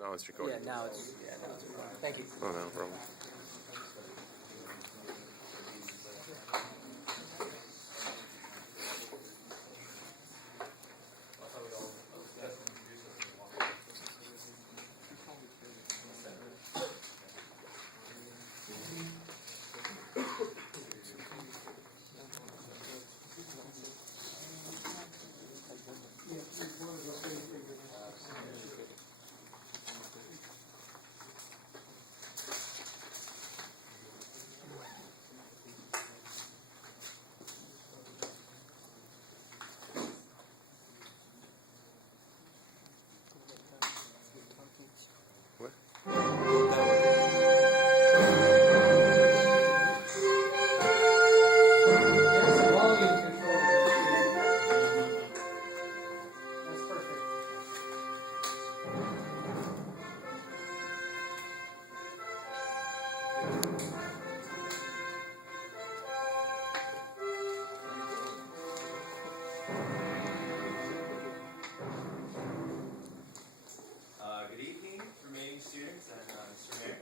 now it's recording. Now it's recording. Thank you. Oh, no problem. What? There's a volume control. That's perfect. Good evening, remaining students and Mr. Mayor.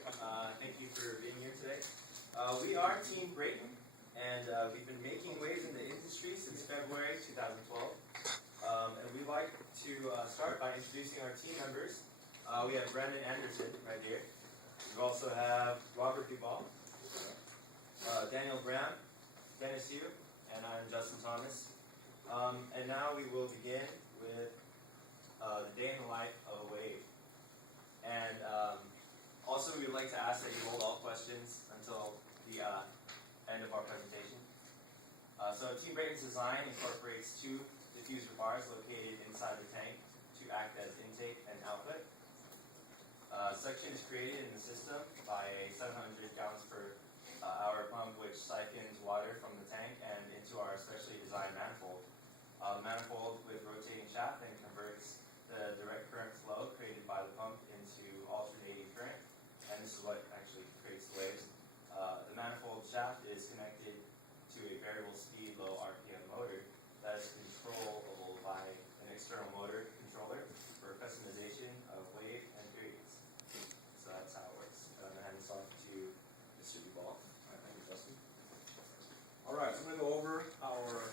Thank you for being here today. We are Team Brayton, and we've been making waves in the industry since February 2012. And we'd like to start by introducing our team members. We have Brendan Anderson right here. We also have Robert Duval, Daniel Brown, Dennis Yu, and I'm Justin Thomas. And now we will begin with the day in the life of a wave. And also we would like to ask that you hold all questions until the end of our presentation. So Team Brayton's design incorporates two diffuser bars located inside the tank to act as intake and output. Suction is created in the system by a 700 gallons per hour pump which siphons water from the tank and into our specially designed manifold. The manifold with rotating shaft then converts the direct current flow created by the pump into alternating current, and this is what actually creates the waves. The manifold shaft is connected to a variable speed, low RPM motor that is controllable by an external motor controller for customization of wave and periods. So that's how it works. And I'm going to hand this off to Mr. Duval. All right, thank you, Justin. All right, so I'm going to go over our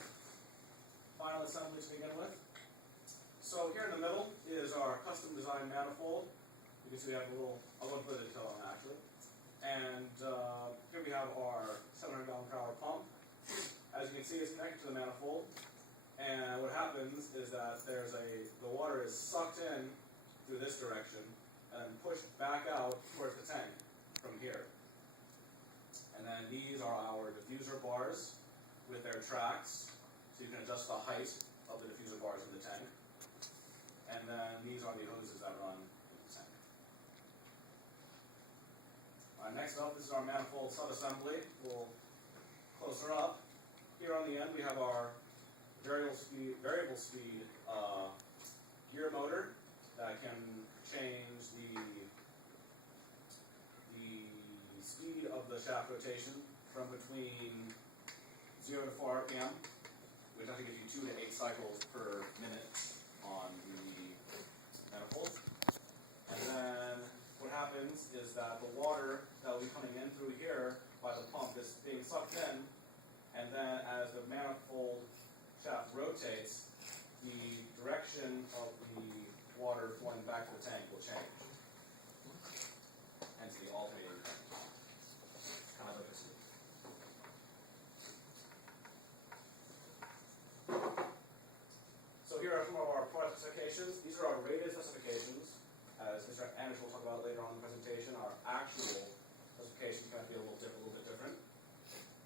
final assembly to begin with. So here in the middle is our custom designed manifold. You can see we have a little, I'll go further detail on that actually. And here we have our 700 gallon per hour pump. As you can see, it's connected to the manifold. And what happens is that the water is sucked in through this direction and pushed back out towards the tank from here. And then these are our diffuser bars with their tracks, so you can adjust the height of the diffuser bars in the tank. And then these are the hoses that run in the tank. Next up, this is our manifold subassembly. We'll closer up. Here on the end, we have our variable speed gear motor that can change the speed of the shaft rotation from between 0 to 4 RPM, which actually gives you 2 to 8 cycles per minute on the manifold. And then what happens is that the water that will be coming in through here by the pump is being sucked in, and then as the manifold shaft rotates, the direction of the water flowing back to the tank will change. Hence the alternating current. Kind of like this. So here are some of our product specifications. These are our rated specifications. As Mr. Anderson will talk about later on in the presentation, our actual specifications kind of be a little bit different.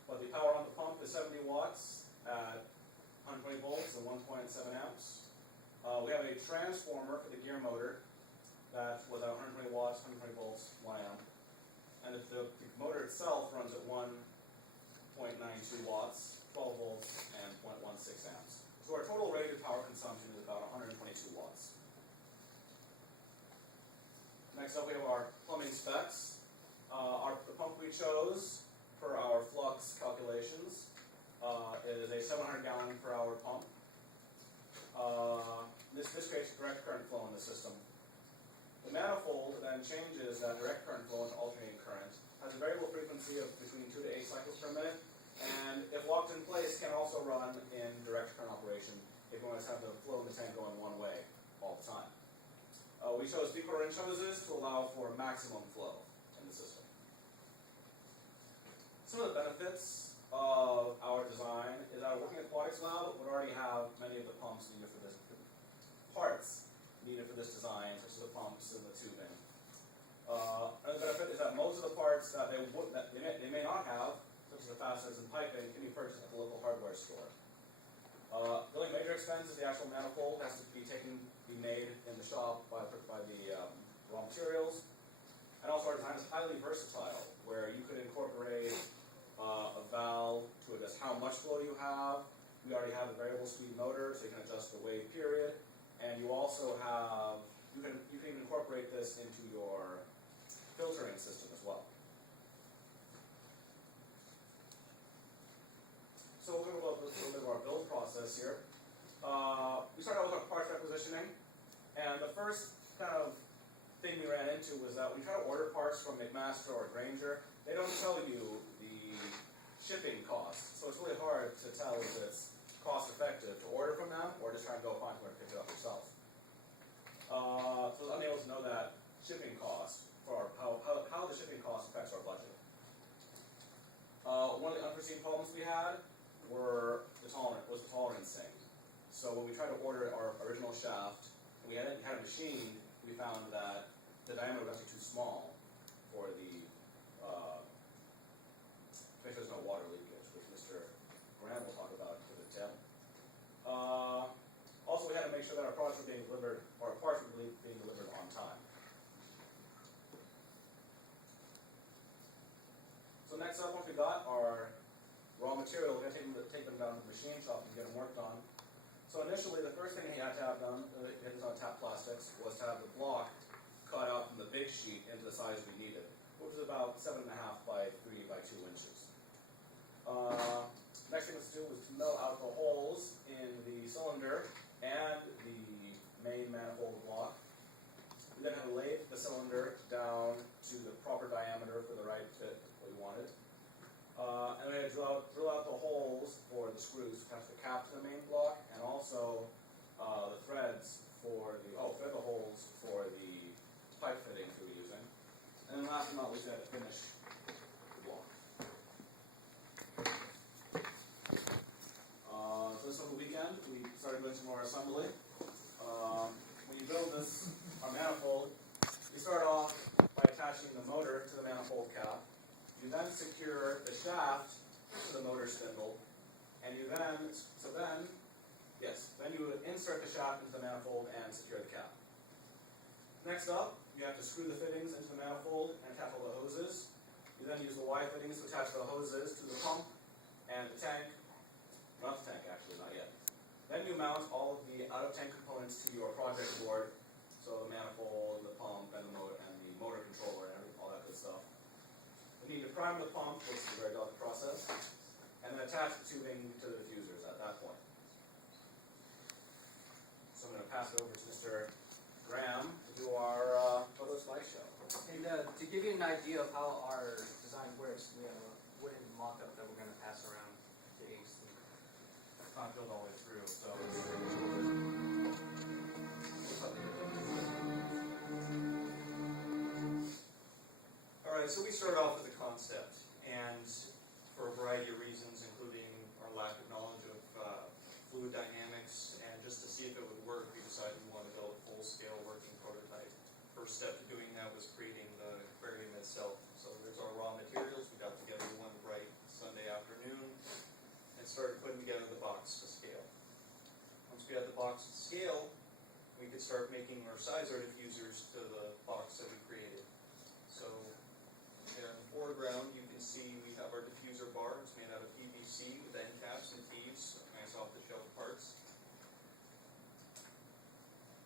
But the power on the pump is 70 watts at 120 volts and 1.7 amps. We have a transformer for the gear motor that was at 120 watts, 120 volts, 1 amp. And the motor itself runs at 1.92 watts, 12 volts, and 0.16 amps. So our total rated power consumption is about 122 watts. Next up, we have our plumbing specs. The pump we chose for our flux calculations is a 700 gallon per hour pump. This creates direct current flow in the system. The manifold then changes that direct current flow into alternating current, has a variable frequency of between 2 to 8 cycles per minute, and if locked in place, can also run in direct current operation if you want to have the flow in the tank going one way all the time. We chose 3/4 inch hoses to allow for maximum flow in the system. Some of the benefits of our design is that working aquatics lab would already have many of the pumps needed for this, parts needed for this design, such as the pumps and the tubing. Another benefit is that most of the parts that they may not have, such as the fasteners and piping, can be purchased at the local hardware store. The only major expense is the actual manifold has to be made in the shop by the raw materials. And also our design is highly versatile, where you could incorporate a valve to adjust how much flow you have. We already have a variable speed motor, so you can adjust the wave period. And you also have, you can even incorporate this into your filtering system as well. So we'll go over a little bit of our build process here. We started out with our parts requisitioning, and the first kind of thing we ran into was that when you try to order parts from McMaster or Grainger, they don't tell you the shipping cost. So it's really hard to tell if it's cost effective to order from them or just try and go find somewhere to pick it up yourself. So I was unable to know that shipping cost for how the shipping cost affects our budget. One of the unforeseen problems we had was the tolerancing. So when we tried to order our original shaft, and we had a machine, we found that the diameter was actually too small for the make sure there's no water leakage, which Mr. Graham will talk about in detail. Also, we had to make sure that our products were being delivered, or our parts were being delivered on time. So next up, once we got our raw material, we had to take them down to the machine shop and get them worked on. So initially, the first thing he had to have done, he had this on tap plastics, was to have the block cut out from the big sheet into the size we needed, which was about 7.5 by 3 by 2 inches. Next thing was to do was to mill out the holes in the cylinder and the main manifold block. We then had to lay the cylinder down to the proper diameter for the right fit, what we wanted. And we had to drill out the holes for the screws to attach the cap to the main block, and also the threads thread the holes for the pipe fittings we were using. And then last but not least, we had to finish the block. So this was the weekend, we started doing some more assembly. When you build our manifold, you start off by attaching the motor to the manifold cap. You then secure the shaft to the motor spindle, and then you insert the shaft into the manifold and secure the cap. Next up, you have to screw the fittings into the manifold and attach all the hoses. You then use the Y fittings to attach the hoses to the pump and the tank. Not the tank, actually, not yet. Then you mount all of the out-of-tank components to your project board, so the manifold, the pump, and the motor controller, and all that good stuff. We need to prime the pump, which is a very delicate process, and then attach the tubing to the diffusers at that point. So I'm going to pass it over to Mr. Graham to do our photo slideshow. And to give you an idea of how our design works, we have a wooden mock-up that we're going to pass around to Ace. It's not filled all the way through, so Alright, so we started off with a concept, and for a variety of reasons, including our lack of knowledge of fluid dynamics, and just to see if it would work, we decided we wanted to build a full-scale working prototype. First step to doing that was creating the aquarium itself. So there's our raw materials. We got together one bright Sunday afternoon and started putting together the box to scale. Once we had the box to scale, we could start making our sizer diffusers to the box that we created. So here in the foreground, you can see we have our diffuser bar. It's made out of PVC with end caps and tees, nice off-the-shelf parts.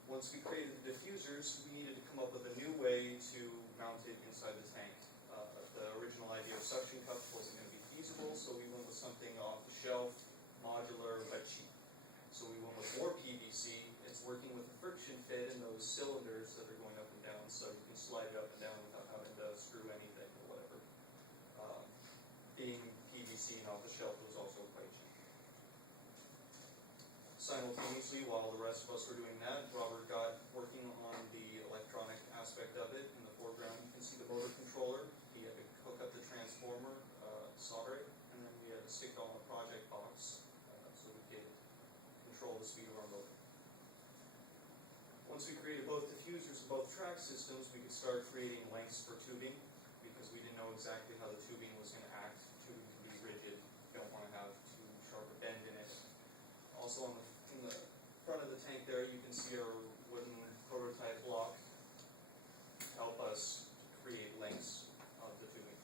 Once we created the diffusers, we needed to come up with a new way to mount it inside the tank. The original idea of suction cups wasn't going to be feasible, so we went with something off-the-shelf, modular, but cheap. So we went with more PVC. It's working with a friction fit in those cylinders that are going up and down, so you can slide it up off the shelf was also quite cheap. Simultaneously, while the rest of us were doing that, Robert got working on the electronic aspect of it. In the foreground, you can see the motor controller. He had to hook up the transformer, solder it, and then we had to stick it on a project box so we could control the speed of our motor. Once we created both diffusers and both track systems, we could start creating lengths for tubing because we didn't know exactly how the tubing was going to act. Tubing can be rigid. You don't want to have too sharp a bend in it. Also in the front of the tank there, you can see our wooden prototype block to help us create lengths of the tubing.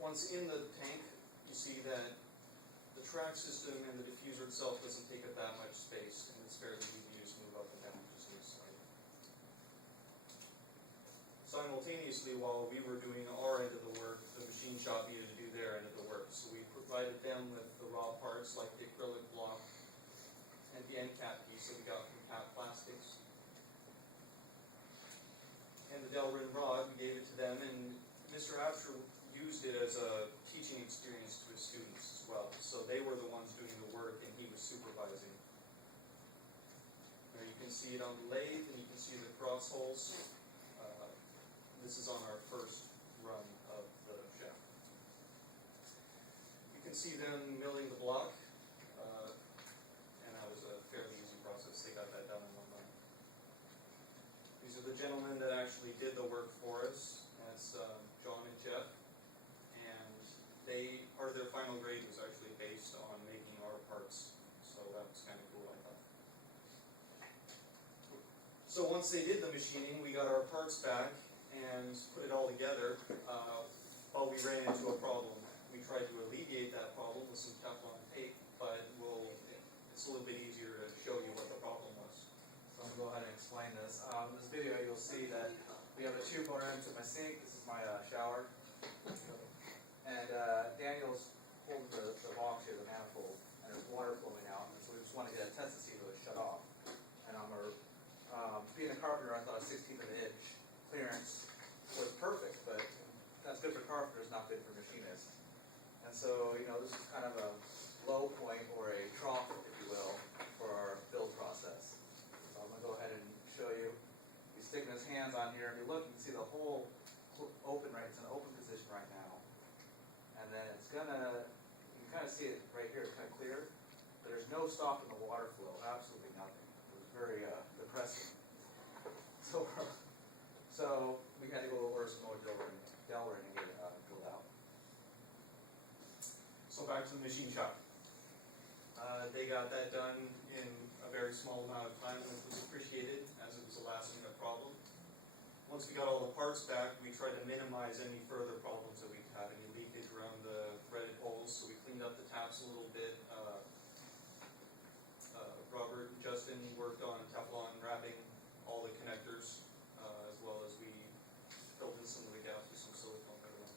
Once in the tank, you see that the track system and the diffuser itself doesn't take up that much space, and it's fairly easy to just move up and down just in this slide. Simultaneously, while we were doing our end of the work, the machine shop needed to do their end of the work. So we provided them with the raw parts like the acrylic block and the end cap piece that we got from Cap Plastics. And the Delrin rod, we gave it to them, and Mr. Asher used it as a teaching experience to his students as well. So they were the ones doing the work, and he was supervising. There you can see it on the lathe, and you can see the cross holes. This is on our first run of the shaft. You can see them milling the block, and that was a fairly easy process. They got that done in one run. These are the gentlemen that actually did the work for us. That's John and Jeff, and part of their final grade was actually based on making our parts, so that was kind of cool, I thought. So once they did the machining, we got our parts back and put it all together. While we ran into a problem, we tried to alleviate that problem with some Teflon tape, but it's a little bit easier to show you what the problem was. So I'm going to go ahead and explain this. In this video, you'll see that we have a tube going into my sink. This is my shower. And Daniel's holding the box here, the manifold, and there's water flowing out. And so we just want to get a test to see if it was shut off. And being a carpenter, I thought a 16th of an inch clearance was perfect, but that's good for carpenters, not good for machinists. And so, this is kind of a low point or a trough, if you will, for our build process. So I'm going to go ahead and show you. He's sticking his hands on here. If you look, you can see the hole open, right? It's in an open position right now. And then you can kind of see it right here, it's kind of clear. But there's no stopping the water flow, absolutely nothing. It was very depressing. So we had to go order some more Delrin and get it drilled out. So back to the machine shop. They got that done in a very small amount of time, which was appreciated as it was a last-minute problem. Once we got all the parts back, we tried to minimize any further problems that we'd have, any leakage around the threaded holes, so we cleaned up the taps a little bit. Robert and Justin worked on Teflon wrapping all the connectors, as well as we filled in some of the gaps with some silicone peppermint.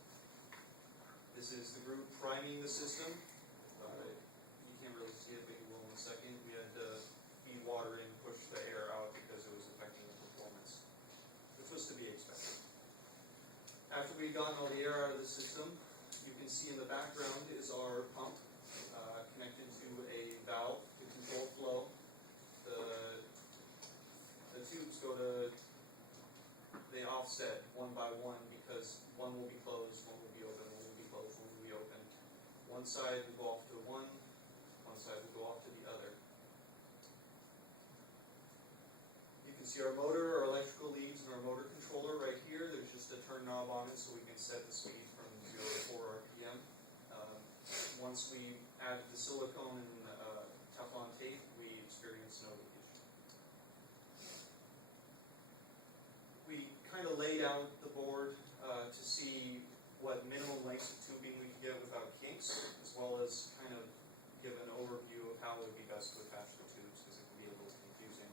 This is the group priming the system. You can't really see it, but you will in a second. We had to feed water in, push the air out because it was affecting the performance. This was to be expected. After we'd gotten all the air out of the system, you can see in the background is our pump connected to a valve to control flow. The tubes they offset one by one because one will be closed, one will be open, one will be closed, one will be open. One side will go off to one side will go off to the other. You can see our motor, our electrical leads, and our motor controller right here. There's just a turn knob on it so we can set the speed from 0 to 4 RPM. Once we added the silicone and Teflon tape, we experienced no leakage. We kind of laid out the board to see what minimum lengths of tubing we could get without kinks, as well as kind of give an overview of how it would be best to attach the tubes, because it can be a little confusing.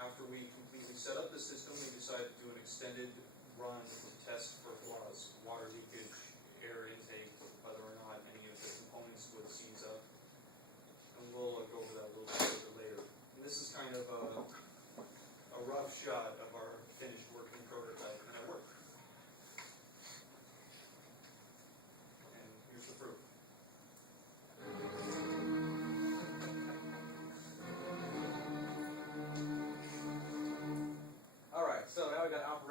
After we completely set up the system, we decided to do an extended run to test for flaws, water leakage, air intake, whether or not any of the components would seize up. And we'll go over that a little bit further later. And this is kind of a rough shot of our finished working prototype, and it worked.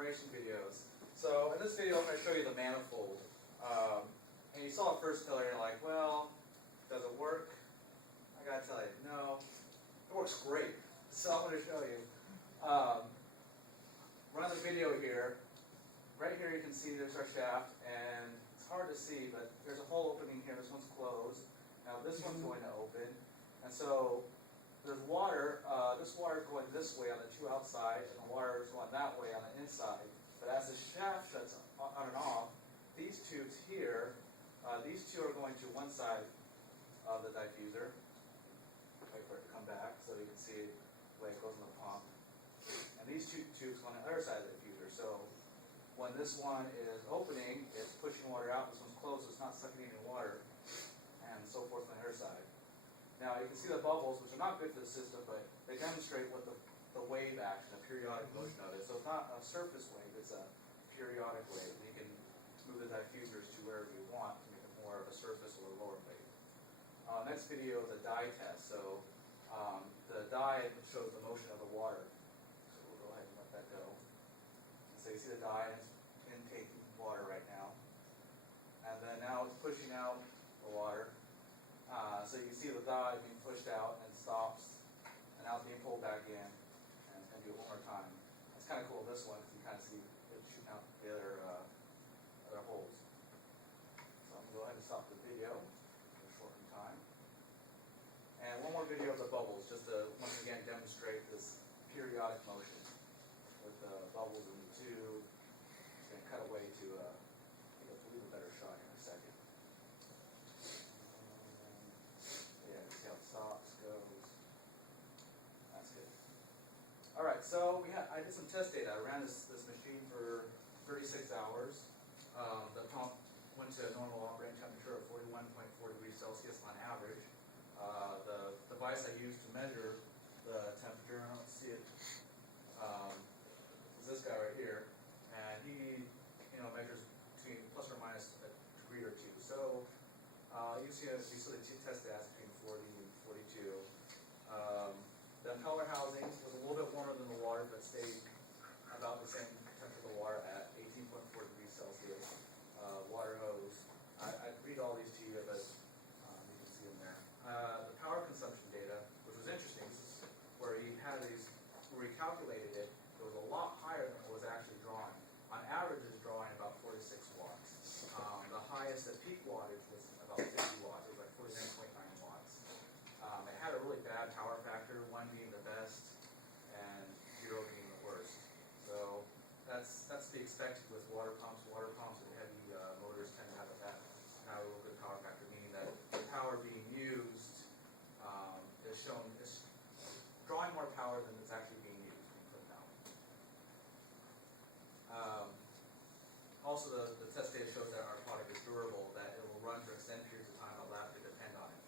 demonstration videos. So in this video, I'm going to show you the manifold. And you saw a first pillar, and you're like, well, does it work? I gotta tell you, no, it works great. So I'm going to show you. Run the video here. Right here you can see there's our shaft, and it's hard to see, but there's a hole opening here. This one's closed. Now this one's going to open, and so there's water. This water is going this way on the two outside, and the water is going that way on the inside. But as the shaft shuts on and off, these tubes here, these two are going to one side of the diffuser. Wait for it to come back so you can see the way it goes in the pump. And these two tubes go on the other side of the diffuser. So when this one is opening, it's pushing water out. This one's closed, so it's not sucking any water, and so forth on the other side. Now you can see the bubbles, which are not good for the system, but they demonstrate what the wave action, the periodic motion of it. So it's not a surface wave, it's a periodic wave. And you can move the diffusers to wherever you want to make it more of a surface or a lower wave. Next video is a dye test. So the dye shows the motion of the water. So we'll go ahead and let that go. And so you see the dye, and it's intaking water right now. And then now it's pushing out the water. So you see the dye being pushed out and stops, and now it's being pulled back in, and do it one more time. It's kind of cool this one, because you kind of see it shooting out the other holes. So I'm going to go ahead and stop the video for a short time. And one more video of the bubbles, just to once again demonstrate this periodic motion with the bubbles in the tube. It's going to cut away to get a little better shot in a second. Yeah, see how it stops, goes. That's good. All right, so I did some test data. I ran this machine for 36 hours. The pump went to a normal operating temperature of 41.4 degrees Celsius on average. The device I used to measure the temperature, I don't see it, is this guy right here, and he, measures between plus or minus a degree or two. So you see the test stats between 40 and 42. The impeller housing was a little bit warmer than the water, but stayed about the same temperature of the water at 18.4 degrees Celsius. Water hose. I read all these to you, but you can see them there. The power consumption data, which was interesting, this is where he calculated it, it was a lot higher than it was actually drawing. On average, it's drawing about 46 watts. The highest at peak wattage was about 50 watts. It was like 49.9 watts. It had a really bad power factor, 1 being the best and 0 being the worst. So that's to be expected with water pumps. Water pumps with heavy motors tend to have a real good power factor, meaning that the power being used is drawing more power than it's actually being used, being put out. Also, the test data shows that our product is durable, that it will run for extended periods of time, allow it to depend on it.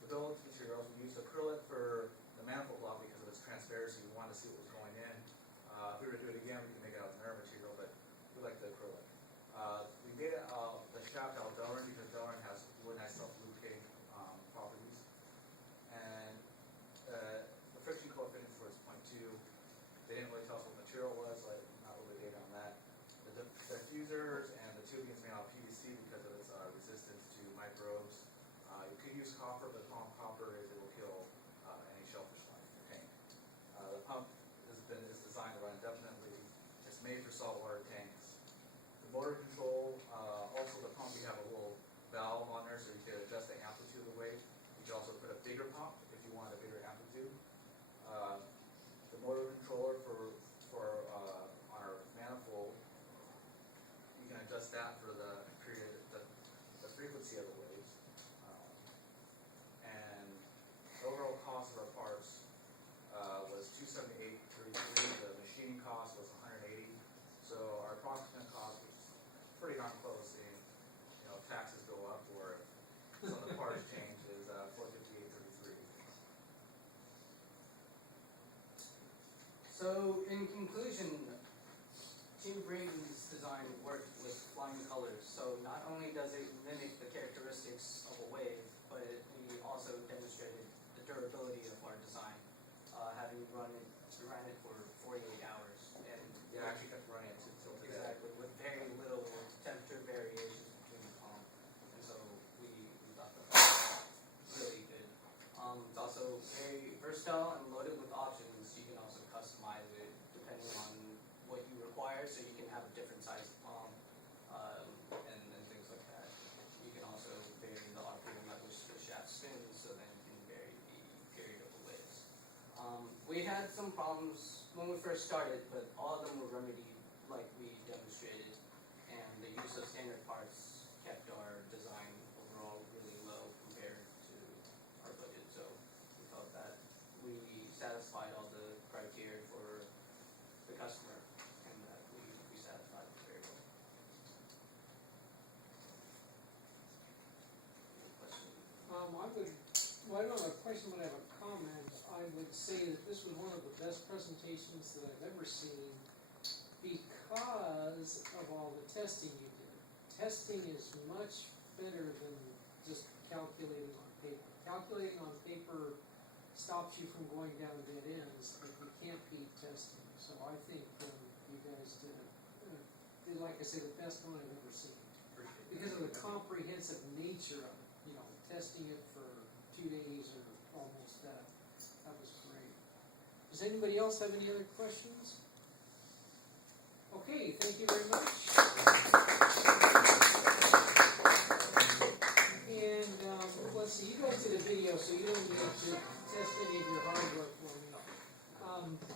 The building materials, we used acrylic for the manifold block because of its transparency. We wanted to see what was going in. If we were to do it again, we can make it out of another material, but we like the acrylic. We made it the shaft out of Delrin because Delrin has really nice self-lubricating properties. And the friction coefficient for its 0.2. They didn't really tell us what the material was, so not really data on that. The diffusers and the tubing is made out of PVC because of its resistance to microbes. You could use copper, but copper it will kill any shellfish life in the tank. The pump is designed to run indefinitely. It's made for saltwater tanks. The motor control, also the pump, you have a little valve on there so you can adjust the amplitude of the wave. You can also put a bigger pump if you want a bigger amplitude. The motor controller for on our manifold, you can adjust that for the period, the frequency of the waves. And the overall cost of our parts was $278.33. The machining cost was $180. So our approximate cost was pretty darn close. If taxes go up or if some of the parts change, is $458.33. So, in conclusion, Team Braden's design worked with flying colors. So, not only does it mimic the characteristics of a wave, but we also demonstrated the durability of our design, having ran it for 48 hours. And Yeah, actually style and load it with options. You can also customize it depending on what you require, so you can have a different size palm, and things like that. You can also vary the RPM at which the shaft spins, so then you can vary the period of the waves. We had some problems when we first started, but all of them were remedied like we demonstrated, and the use of standard parts kept our design overall really low compared to our budget, so we felt that we satisfied all the criteria for the customer, and that we satisfied it very well. Any questions? I don't have a question, but I have a comment. I would say that this was one of the best presentations that I've ever seen because of all the testing you did. Testing is much better than just calculating on paper. Calculating on paper stops you from going down dead ends, but you can't beat testing. So I think you guys did, like I say, the best one I've ever seen. Because of the comprehensive nature of it, testing it for 2 days or almost that. That was great. Does anybody else have any other questions? Okay, thank you very much. And let's see, you guys did a video, so you don't need to test any of your hardware for me.